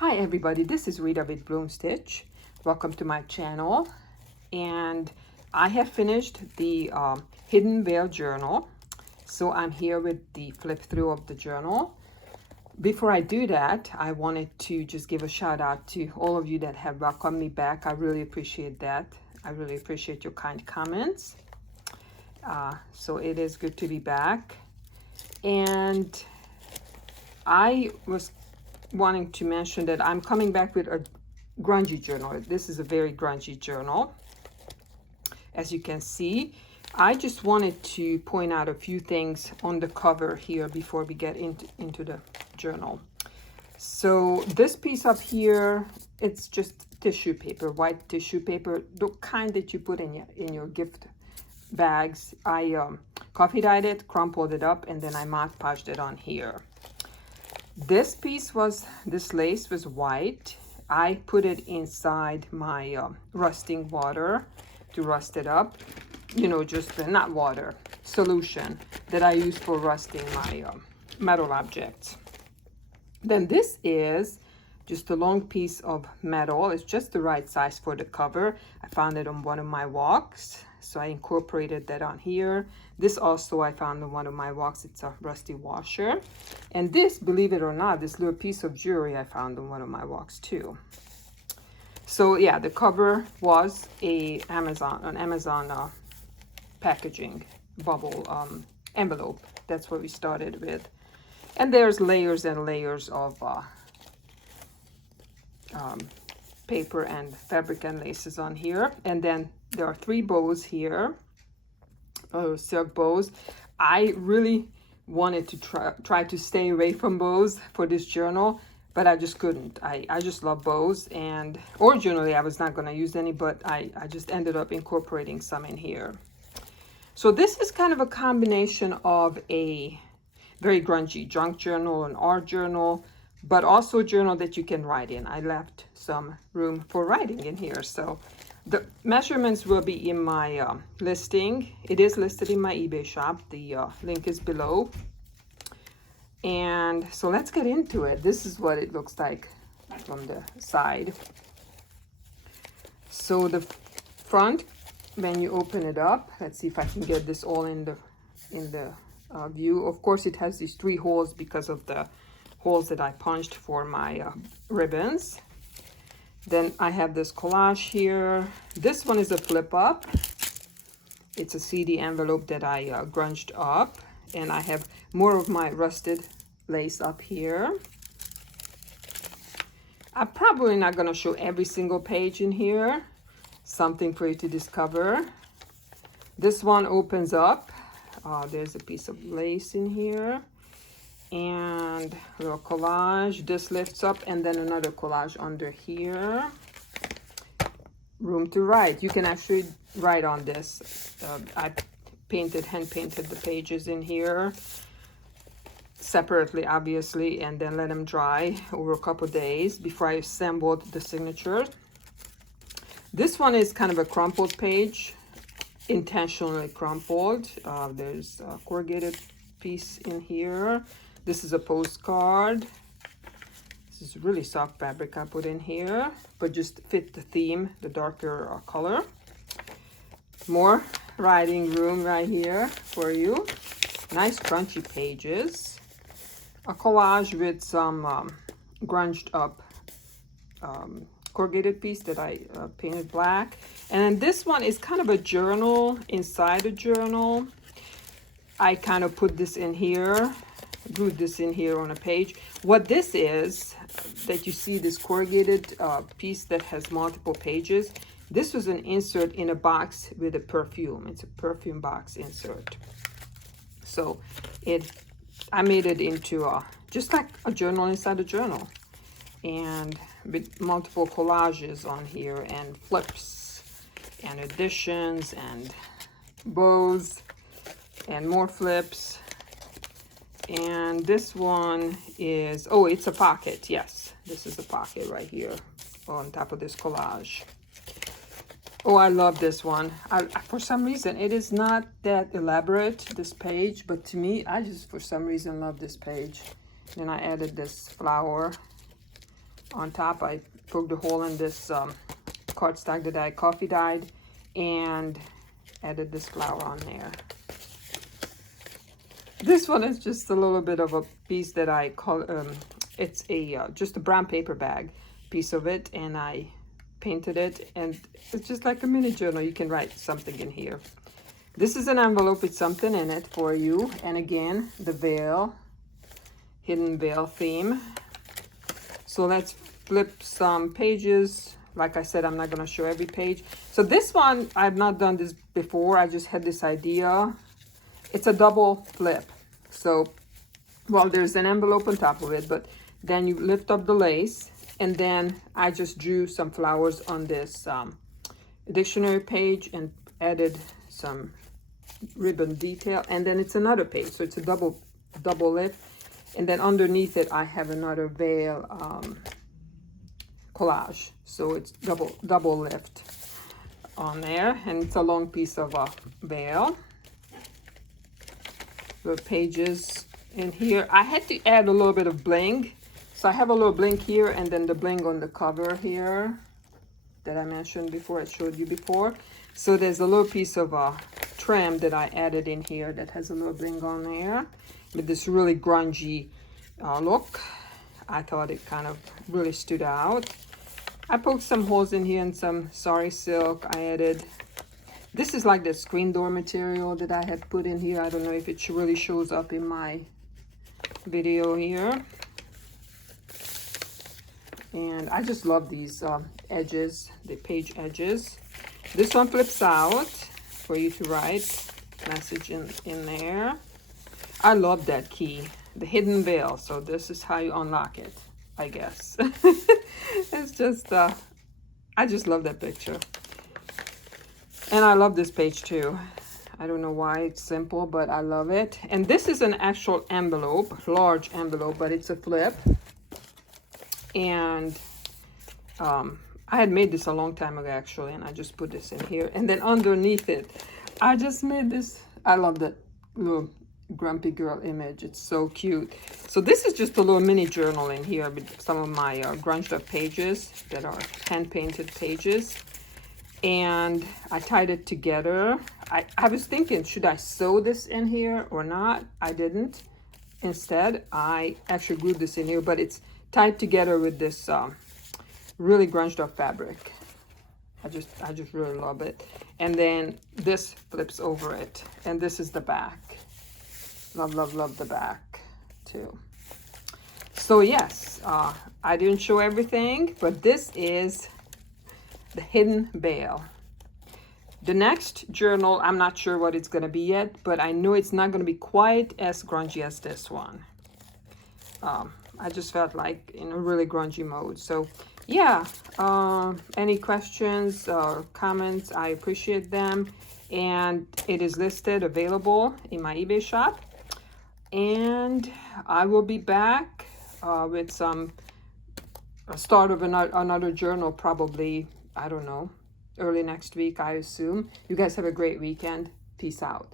Hi everybody, this is Rita with Bloom Stitch. Welcome to my channel. And I have finished the Hidden Veil journal. So I'm here with the flip through of the journal. Before I do that, I wanted to just give a shout out to all of you that have welcomed me back. I really appreciate that. I really appreciate your kind comments. So it is good to be back. And I was wanting to mention that I'm coming back with a grungy journal. This is a very grungy journal. As you can see, I just wanted to point out a few things on the cover here before we get into the journal. So this piece up here, it's just tissue paper, white tissue paper, the kind that you put in your gift bags. I coffee dyed it, crumpled it up, and then I Mod Podged it on here. This piece this lace was white. I put it inside my rusting water to rust it up. You know, just not water, solution that I use for rusting my metal objects. Then this is just a long piece of metal. It's just the right size for the cover. I found it on one of my walks, so I incorporated that on here. This also I found on one of my walks. It's a rusty washer. And this, believe it or not, this little piece of jewelry I found on one of my walks too. So yeah, the cover was an Amazon packaging bubble envelope. That's what we started with. And there's layers and layers of paper and fabric and laces on here. And then there are 3 bows here, silk bows. I really wanted to try to stay away from bows for this journal, but I just couldn't. I just love bows, and originally I was not going to use any, but I just ended up incorporating some in here. So this is kind of a combination of a very grungy junk journal, an art journal, but also a journal that you can write in. I left some room for writing in here. So the measurements will be in my listing. It is listed in my eBay shop. The link is below. And so let's get into it. This is what it looks like from the side. So the front, when you open it up, let's see if I can get this all in the view. Of course, it has these 3 holes because of the holes that I punched for my ribbons. Then I have this collage here. This one is a flip up. It's a CD envelope that I grunged up, and I have more of my rusted lace up here. I'm probably not going to show every single page in here. Something for you to discover. This one opens up. There's a piece of lace in here and a little collage. This lifts up, and then another collage under here. Room to write. You can actually write on this. I hand painted the pages in here separately, obviously, and then let them dry over a couple days before I assembled the signature. This one is kind of a crumpled page, intentionally crumpled. There's a corrugated piece in here. This is a postcard. This is really soft fabric I put in here, but just fit the theme, the darker color. More writing room right here for you. Nice crunchy pages. A collage with some grunged up corrugated piece that I painted black. And then this one is kind of a journal inside a journal. I kind of put this in here, glued this in here on a page. What this is, that you see this corrugated piece that has multiple pages, this was an insert in a box with a perfume. It's a perfume box insert. So I made it into just like a journal inside a journal, and with multiple collages on here, and flips and additions and bows and more flips. And this one is, oh, it's a pocket. Yes, this is a pocket right here on top of this collage. Oh, I love this one. For some reason, it is not that elaborate, this page, but to me, I just, for some reason, love this page. Then I added this flower On top, I poked a hole in this cardstock that I coffee dyed and added this flower on there. This one is just a little bit of a piece that I call, it's a just a brown paper bag piece of it, and I painted it, and it's just like a mini journal. You can write something in here. This is an envelope with something in it for you, and again, the veil, hidden veil theme. So let's flip some pages. Like I said, I'm not going to show every page. So this one, I've not done this before. I just had this idea. It's a double flip. So, well, there's an envelope on top of it, but then you lift up the lace, and then I just drew some flowers on this dictionary page and added some ribbon detail, and then it's another page. So it's a double lift, and then underneath it, I have another veil collage. So it's double lift on there, and it's a long piece of a veil. The pages in here, I had to add a little bit of bling, so I have a little bling here, and then the bling on the cover here that I mentioned before, I showed you before. So there's a little piece of a trim that I added in here that has a little bling on there with this really grungy look. I thought it kind of really stood out. I poked some holes in here and some sari silk. I added, this is like the screen door material that I had put in here. I don't know if it really shows up in my video here. And I just love these edges, the page edges. This one flips out for you to write message in there. I love that key, the hidden veil. So this is how you unlock it, I guess. It's just, I just love that picture. And I love this page too. I don't know why it's simple, but I love it. And this is an actual envelope, large envelope, but it's a flip. And I had made this a long time ago actually, and I just put this in here. And then underneath it, I just made this. I love that little grumpy girl image. It's so cute. So this is just a little mini journal in here with some of my grunged up pages that are hand painted pages. And I tied it together. I was thinking, should I sew this in here or not? I didn't. Instead, I actually glued this in here, but it's tied together with this really grunged up fabric. I just really love it. And then this flips over it, and this is the back. Love, love, love the back too. So yes, I didn't show everything, but this is the hidden veil. The next journal, I'm not sure what it's going to be yet, but I know it's not going to be quite as grungy as this one. I just felt like in a really grungy mode. So yeah, any questions or comments, I appreciate them. And it is listed, available in my eBay shop. And I will be back with some start of another journal, probably, I don't know, early next week, I assume. You guys have a great weekend. Peace out.